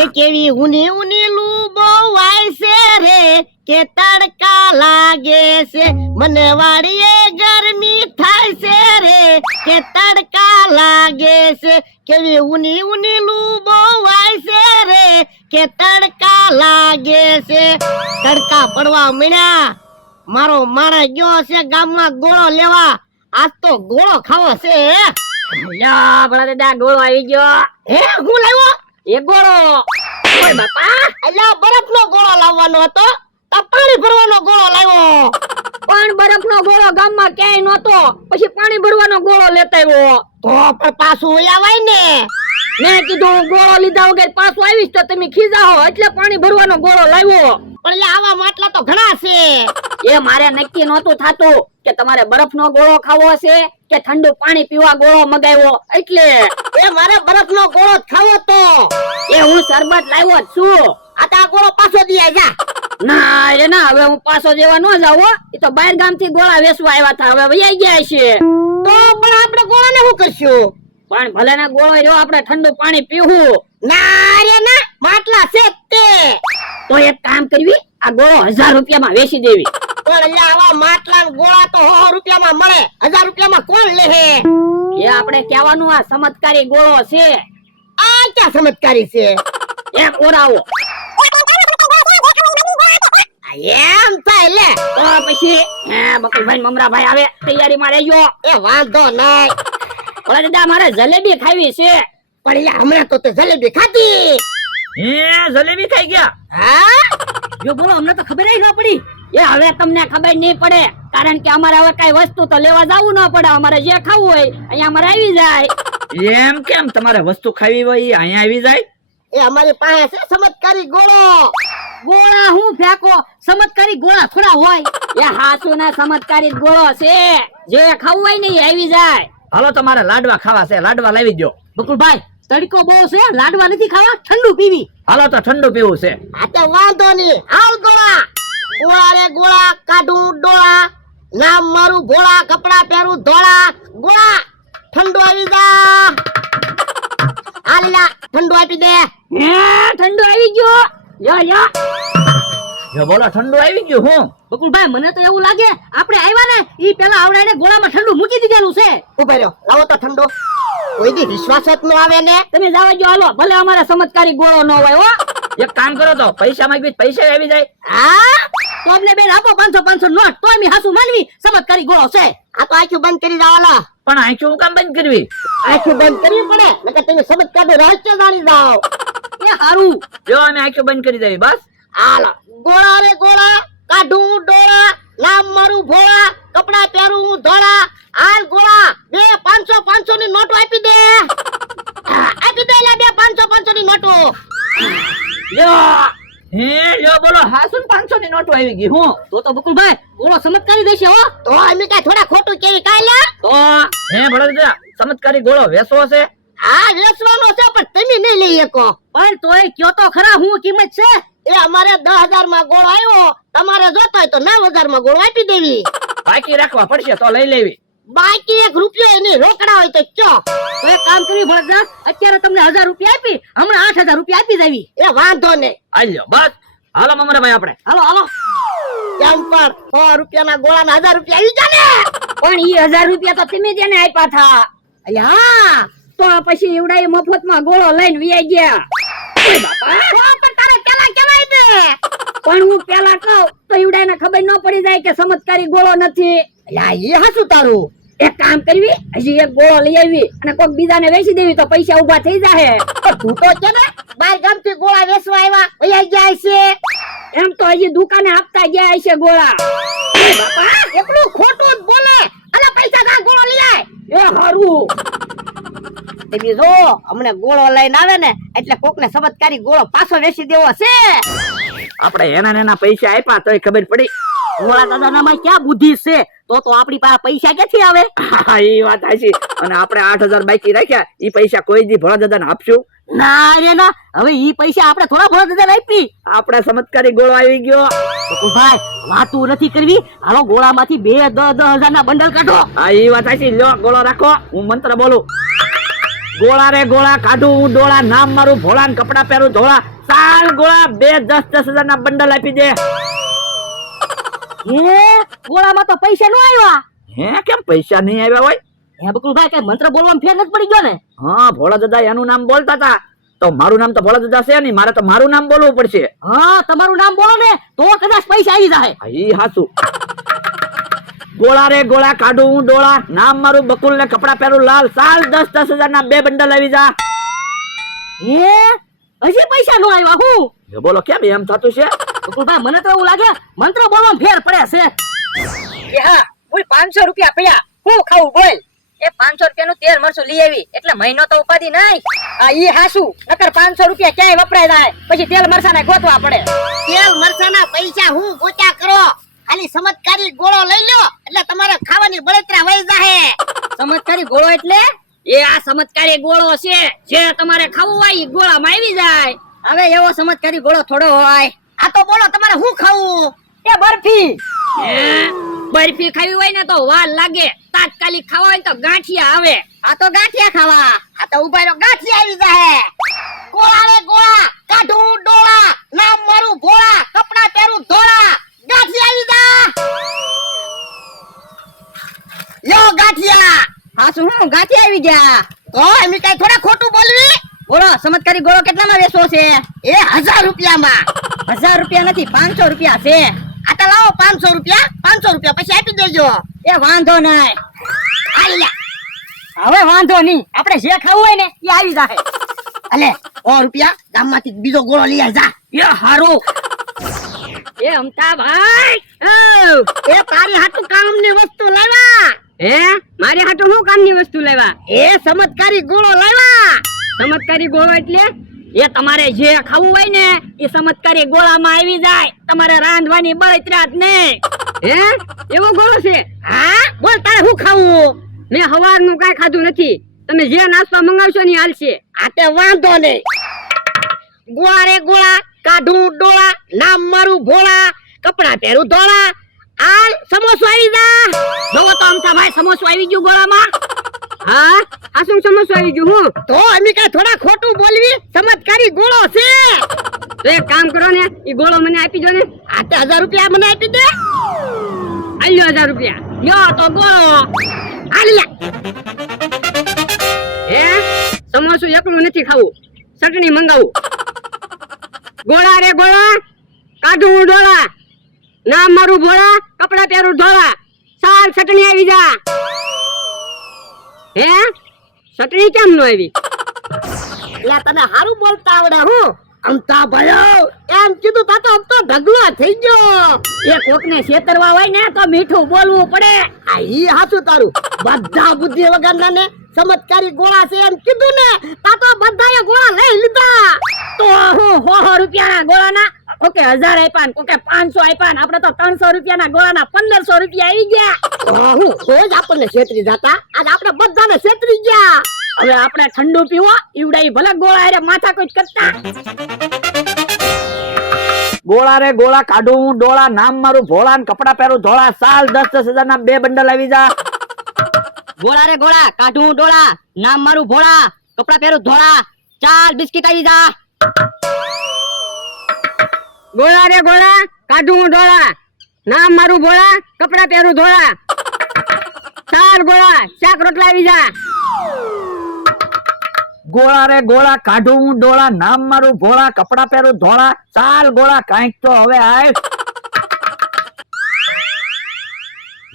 એ કેવી ઊની ઊની લૂબો વાય છે રે કે તડકા લાગે છે મને વાડીએ ગરમી થાય છે રે કે તડકા લાગે છે કેવી ઊની ઊની લૂબો વાય છે રે કે તડકા લાગે છે તડકા પડવા મળ્યા મારો માણસ ગયો છે ગામમાં ગોળો લેવા આજ તો ગોળો ખાવો છે લ્યો ભલા દાદા ગોળો આવી ગયો. હે હું લાવ્યો એ ગોળો ઓય બાપા અલ્યા બરફનો ગોળો લાવવાનો હતો તો પાણી ભરવાનો ગોળો લાવ્યો પણ બરફનો ગોળો ગામમાં ક્યાંય નહોતો પછી પાણી ભરવાનો ગોળો લેતા આવ્યો. તો પણ પાછું આવાય ને મેં કીધું ગોળો લીધા વગર પાછો આવીશ તો તમે ખીજાઓ એટલે પાણી ભરવાનો ગોળો લાવ્યો. પણ લે આવા માટલા તો ઘણા છે એ મારે નક્કી નહોતું થાતું કે તમારે બરફનો ગોળો ખાવો છે કે ઠંડુ પાણી પીવા ગોળો મગાવ્યો એટલે એ મારે બરફનો ગોળો જ ખાવો તો એ હું શરબત લાવ્યો જ છું. આ તો આ ગોળો પાછો દિયા જા ના રે ના હવે હું પાછો જેવા ન જાવ એ તો બહાર ગામ થી ગોળા વેચવા આવ્યા હતા હવે વૈયા ગયા છે. તો પણ આપણે ગોળાને શું કરશું પણ ભલે ના ગોળો રહ્યો આપણે ઠંડુ પાણી પીવું. ના રે ના માટલા છે જ તે તો એક કામ કરવી આ ગોળો 1000 રૂપિયામાં વેચી દેવી. પણ લે આવા માટલા ગોળા તો 100 રૂપિયામાં મળે 1000 રૂપિયામાં કોણ લે હે એ આપણે કહેવાનું આ ચમત્કારી ગોળો છે. આ ક્યાં ચમત્કારી છે એક ઓરાવો એમ થાય લે તો પછી હે બકુલભાઈ મમરાભાઈ આવે તૈયારીમાં રહેજો. એ વાંધો નહીં ઓલા દાદા મારે જલેબી ખાવી છે. પણ લે હમણાં તો તે જલેબી ખાધી જલેબી ખાઈ ગયા. હા જો બોલો અમને તો ખબર ન પડી. એ હવે તમને ખબર નહીં પડે કારણ કે અમારે હવે કઈ વસ્તુ તો લેવા જવું ન પડે. અમારે જે ખાવું હોય અહીંયા અમારે આવી જાય. એમ કેમ તમારે વસ્તુ ખાવી હોય ઈ અહીંયા આવી જાય? એ અમારી પાસે છે ચમત્કારી ગોળો ગોળા હું ફેંકો ચમત્કારી ગોળા થોડા હોય. એ હાસુ ના ચમત્કારી ગોળો છે જે ખાવું હોય ને એ આવી જાય. હાલો તમારે લાડવા ખાવા છે, લાડવા લાવી દો. બકુલભાઈ તડકો બહુ છે લાડવા નથી ખાવા ઠંડુ પીવી. હાલો તો ઠંડુ પીવું છે. આ તો વાંધો નહીં આવ ગોળા ગોળા રે ગોળા કાઢું ડોળા નામ મારું ભોળા કપડા પહેરું ધોળા ગોળા ઠંડુ આવી જા આલીલા ઠંડુ આપી દે હે ઠંડુ આવી ગયો. યો જો બોલો ઠંડુ આવી ગયું. હું બકુલભાઈ મને તો એવું લાગે આપણે આવ્યા ને ઈ પેલા આવડાને ગોળામાં ઠંડુ મૂકી દીધેલું છે. ઉભા રહ્યો લાવો તો ઠંડુ કોઈ દી વિશ્વાસ જ ન આવે ને તમે જાવા જો હાલો ભલે અમારે ચમત્કારી ગોળો ન હોય હો. એક કામ કરો તો પૈસા માંગી પૈસા આવી જાય. હા તો અમને બેન આપો 500 નોટ તો અમે હાસુ માનવી ચમત્કારી ગોળો છે. આ તો આખું બંધ કરી દાવાલા પણ આંખું હું કામ બંધ કરવી? આખું બંધ કરવી પડે નકર તમે ચમત્કારનું રહસ્ય જાણી જાઓ એ હારું જો અમે આંખું બંધ કરી દેવી બસ. હાલો ગોળા રે ગોળા કાઢું ડોળા નામ મારું ભોળા કપડા પહેરું હું ધોળા હાલ ગોળા બે 500 ની નોટો આપી દે આપી દે લે બે 500 ની નોટો લ્યો હે લ્યો બોલો હાસુન 500 ની નોટો આવી ગઈ. હું તો બકુલભાઈ ગોળો ચમત્કારી દેશે હો. તો અમે કઈ થોડા ખોટું કેવી કાઈ લે તો હે ભડોદરા ચમત્કારી ગોળો વેચવો છે. આ વેચવાનો છે પણ તમે નહીં લઈ શકો પણ તોય કયો તો ખરા હું કિંમત છે. એ અમારે 10,000 માં ગોળો આવ્યો તમારે જોતો હોય તો 9,000 માં ગોળો આપી દેવી બાકી રાખવા પડશે તો લઈ લેવી. બાકી 1 રૂપિયો એની રોકડા હોય તો કયો તો એક કામ કરી ભરતના અત્યારે તમને 1000 રૂપિયા આપી હમણાં 8000 રૂપિયા આપી દેવી. એ વાંધો નહીં આલ્યો બસ. હાલો મમરાભાઈ આપણે હાલો હાલો કેમ પણ 100 રૂપિયાના ગોળાના 1000 રૂપિયા આવી જાય ને પણ ઈ 1000 રૂપિયા તો તમે જેને આપ્યા હતા. હા તો પછી એવડાય મફતમાં ગોળો લઈને વિયા ગયા. ઓય બાપા પણ તારે પેલા કેવાય ને પણ હું પેલા કહું તો એવડાને ખબર ન પડી જાય કે ચમત્કારી ગોળો નથી. યા એ હસું તારું એક કામ કરવી હજી એક ગોળો લઈ આવી અને કોઈક બીજાને વેચી દેવી તો પૈસા ઉભા થઈ જાય. તું તો છે ને બાર ગામથી ગોળા વેચવા આવ્યા વયા જાય છે એમ તો હજી દુકાને આપતા ગયા હશે ગોળા. ઓય બાપા એટલું ખોટું જ બોલે અલે પૈસા કા ગોળો લઈ આય એ હારું તમે જો હમણે ગોળો લઈને આવે ને એટલે કોકને ચમત્કારી ગોળો પાછો વેચી દેવો છે આપણે એના પૈસા આપ્યા તોય ખબર પડી. ગોળા દાદાનામાં ક્યાં બુદ્ધિ છે. તો આપણી પાસે પૈસા ક્યાંથી આવે. હા એ વાત સાચી. અને આપણે 8000 બાકી રાખ્યા ઈ પૈસા કોઈ દી ભોળા દાદાને આપશું? ના રે ના હવે ઈ પૈસા આપણે થોડા ભોળા દાદાને આપી. આપણે ચમત્કારી ગોળો આવી ગયો. ભાઈ વાતું નથી કરવી હાલો ગોળામાંથી 2 10,000 ના બંડલ કાઢો. હા એ વાત સાચી. લ્યો ગોળો રાખો હું મંત્ર બોલું. ગોળા રે ગોળા કાઢું હું ડોળા નામ મારું ભોળા ને કપડા પહેરું ધોળા સાલ ગોળા 10,000 ના બંડલ આપી દે. હે ગોળામાં તો પૈસા નો આવ્યા. હે કેમ પૈસા નહીં આવ્યા હોય? હે બકુલભાઈ કઈ મંત્ર બોલવામાં ફેર નથી પડી ગયો ને? હા ભોળા દાદા એનું નામ બોલતા હતા તો મારું નામ તો ભોળા દાદા છે નહીં, મારે તો મારું નામ બોલવું પડશે. હા તમારું નામ બોલો ને તો કદાચ પૈસા આવી જાય. ઈ હાસુ. ગોળા રે ગોળા કાઢું હું ડોળા નામ મારું બકુલ ને કપડા પહેરું લાલ સાલ 10,000 ના 2 બંડલ આવી જા. હે હજી પૈસા નો આવ્યા હું? એ બોલો કેમ એમ થતું છે? બકુલભાઈ મને તો એવું લાગે મંત્ર બોલવામાં ફેર પડે છે. કે હા બોલ 500 રૂપિયા પડ્યા હું ખાવું બોલ. એ 500 રૂપિયાનું તેલ મરચું લઈ આવી એટલે મહિનો તો ઉપાધિ નહીં. આ ઈ હાસુ નકર 500 રૂપિયા ક્યાંય વપરાય જાય પછી તેલ મરચાના ગોતવા પડે. તેલ મરચાના પૈસા હું ગોત્યા કરો, ખાલી ચમત્કારી ગોળો લઈ લો એટલે તમારે ખાવાની બળતરા વહી જાહે. ચમત્કારી ગોળો એટલે એ આ ચમત્કારી ગોળો છે જે તમારે ખાવું હોય ઈ ગોળામાં આવી જાય. હવે એવો ચમત્કારી ગોળો થોડો હોય. આ તો બોલો તમારે શું ખાવું? એ બરફી. હે બરફી ખાવી હોય ને તો વાર લાગે, તાત્કાલિક ખાવા હોય તો ગાંઠિયા આવે. આ તો ગાંઠિયા ખાવા. આ તો ઉભા રહ્યો ગાંઠી આવી જાહે. ગોળા રે ગોળા કાઢું ડોળા નામ મારું ભોળા કપડા પહેરું ધોળા ગાંઠી આવી જા. યો ગાંઠિયા. હાસુ હું ગાંઠિયા આવી ગયા. તો એમ કઈ થોડા ખોટું બોલવી. બોલો ચમત્કારી ગોળો કેટલામાં વેચો છે? એ 1000 રૂપિયામાં. 1000 રૂપિયા નથી 500 રૂપિયા છે. આ તો લાવો 500 રૂપિયા, 500 રૂપિયા પછી આપી દેજો. એ વાંધો નહીં. હાલ લે. હવે વાંધો નહીં આપણે જે ખાવું હોય ને એ આવી જાય. અલે 100 રૂપિયા ગામમાંથી બીજો ગોળો લઈ આવ જા. એ હારું. એ અમતા ભાઈ એ તારી હાટુ કામની વસ્તુ લાવ્યા. હે મારી હાટુ શું કામની વસ્તુ લેવા? એ ચમત્કારી ગોળો લાવ્યા. ચમત્કારી ગોળો એટલે એ તમારે જે ખાવું હોય ને એ ચમત્કારી ગોળામાં આવી જાય, તમારે રાંધવાની બળતરા જ નહીં. હે એવો ગોળો છે? હા બોલ તારે શું ખાવું? મેં હવારનું કાંઈ ખાધું નથી, તમે જે નાસ્તો મંગાવશો ને હાલશે. આ તે વાંધો નહીં. ગોળા રે ગોળા કાઢું ડોળા નામ મારું ભોળા કપડા પહેરું ધોળા હાલ સમોસો આવી જા. જોવો તો અમથા ભાઈ સમોસો આવી ગયું ગોળામાં. હા આ શું સમોસો આવી ગયું? હું તો અમે કઈ થોડા ખોટું બોલવી, ચમત્કારી ગોળો છે. તો એક કામ કરો ને એ ગોળો મને આપી દો ને. આ તે 1000 રૂપિયા મને આપી દે. આલ્યો 1000 રૂપિયા લ્યો તો ગોળો. હાલ લે. હે સમોસું એકલું નથી ખાવું, ચટણી મંગાવું. ગોળા રે ગોળા કાઢું ડોળા નામ મારું ભોળા કપડા પહેરું ધોળા સાલ ચટણી આવી જા. હે ચટણી કેમ નો આવી? એટલે તને હારું બોલતા આવડે હું? અમતા ભાઈઓ એમ કીધું તા તો આમ તો ઢગલો થઈ ગયો. એ કોકને છેતરવા હોય ને તો મીઠું બોલવું પડે. આ ઈ હાચું તારું. બધા બુદ્ધિ વગરના ને ચમત્કારી ગોળા છે એમ કીધું ને તા તો બધાએ ગોળા લઈ લીધા. તો હું 100 રૂપિયાના ગોળાના કોકે 1000 આપ્યા ને કોકે 500 આપ્યા ને આપણે તો 300 રૂપિયાના ગોળાના 1500 રૂપિયા આવી ગયા. હું રોજ આપણને છેતરી જાતા, આજ આપણે બધાને છેતરી ગયા. હવે આપણે ઠંડુ પીવો ઈવડાઈ ભલે ગોળા હારે માથાકૂટ કરતા. ગોળા રે ગોળા કાઢું હું ડોળા નામ મારું ભોળા ને કપડા પહેરું ધોળા સાલ 10,000 ના 2 બંડલ આવી જા. ગોળા રે ગોળા કાઢું ડોળા નામ મારું ભોળા કપડા પહેરું ધોળા 4 બિસ્કિટ આવી જા. ગોળા રે ગોળા કાઢું ડોળા નામ મારું ભોળા કપડા પહેરું ધોળા ચાલ ગોળા શાક રોટલા આવી જા. ગોળા રે ગોળા કાઢું હું ડોળા નામ મારું ભોળા કપડા પહેરું ધોળા ચાલ ગોળા કાંઈક તો હવે આય.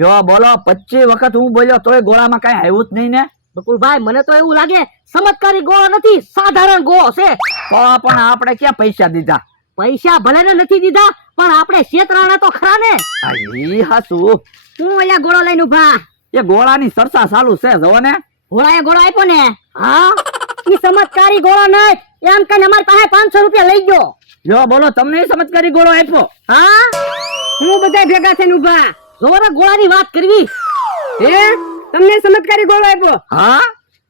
જો બોલો 25 વખત હું બોલ્યો તોય ગોળામાં કઈ આવ્યું જ નહીં ને. બકુલભાઈ મને તો એવું લાગે ચમત્કારી ગોળો નથી, સાધારણ ગોળો છે. તો પણ આપણે ક્યાં પૈસા દીધા? પૈસા ભલે ને નથી દીધા પણ આપણે છેતરાણા તો ખરા ને. આ ઈ હાસુ. હું ઓલા ગોળો લઈને ઉભા. એ ગોળાની ચર્ચા ચાલુ છે જો ને. ગોળાએ ગોળો આપ્યો ને. હા ઈ ચમત્કારી ગોળો નહીં, એમ કઈ અમારી પાસે 500 રૂપિયા લઈ ગયો. જો બોલો તમને ચમત્કારી ગોળો આપ્યો? હા હું બધા ભેગા થઈને ઉભા. જોરે ગોળાની વાત કરવી. હે તમને ચમત્કારી ગોળો આપ્યો? હા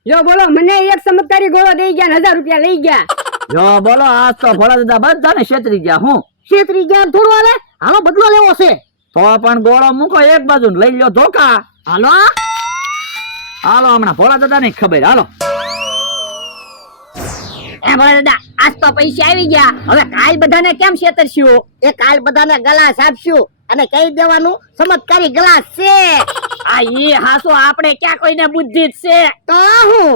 જો બોલો મને એક ચમત્કારી ગોળો દઈ ગયા ને 1000 રૂપિયા લઈ ગયા. જો બોલો આજ તો ભોળા દાદા બધાને છેતરી ગયા. હું છેતરી ગયા થોડું હાલે, હાલો બદલો લેવો છે. તો પણ ગોળો મૂકો એક બાજુ ને લઈ લ્યો ધોકા. હાલો હાલો હમણાં ભોળા દાદા ને ખબર. હાલો એ ભોળા દાદા આજ તો પૈસા આવી ગયા, હવે કાલ બધાને કેમ છેતરશું? એ કાલ બધાને ગ્લાસ આપશું અને કહી દેવાનું ચમત્કારી ગ્લાસ છે. આ ઈ હાસો આપણે ક્યાં કોઈને બુદ્ધિ જ છે? તો હું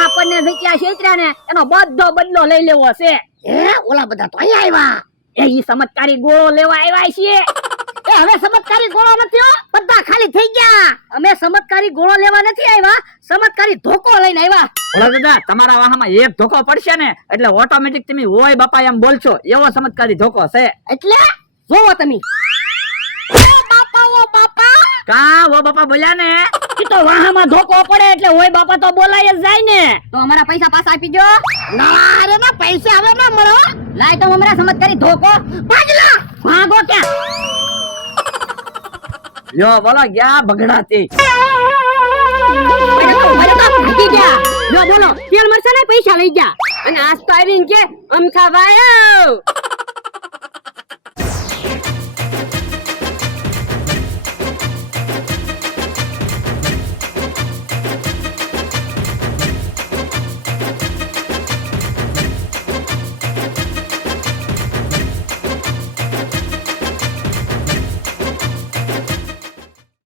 આપણને જગ્યા છેતર્યા ને એનો બધો બદલો લઈ લેવો છે. હે ઓલા બધા તો અહીંયા આવ્યા. એ ઈ ચમત્કારી ગોળો લેવા આવ્યા છીએ. એ હવે ચમત્કારી ગોળો નથી હો, બધા ખાલી થઈ ગયા. અમે ચમત્કારી ગોળો લેવા નથી આવ્યા, ચમત્કારી ધોકો લઈને આવ્યા. ભોળા દાદા તમારા વાહમાં એક ધોકો પડશે ને એટલે ઓટોમેટિક તમે ઓય બાપા એમ બોલશો, એવો ચમત્કારી ધોકો છે. એટલે જોવો તમે. ઓ બાપા કા ઓ બાપા બોલ્યા ને? ઈ તો વાહમાં ધોકો પડે એટલે ઓય બાપા તો બોલાય જ જાય ને. તો અમારા પૈસા પાછા આપી દો. ના રે ના પૈસા હવે ના મળો. લાય તો અમારા ચમત્કારી ધોકો. ભાગલા ભાગો ક્યાં? લ્યો બોલો ગયા બગડાતી. ભાગી ગયા. લો બોલો તેલ મરસા ને પૈસા લઈ ગયા અને આજ તો આવીને કે અમથા ભાઈ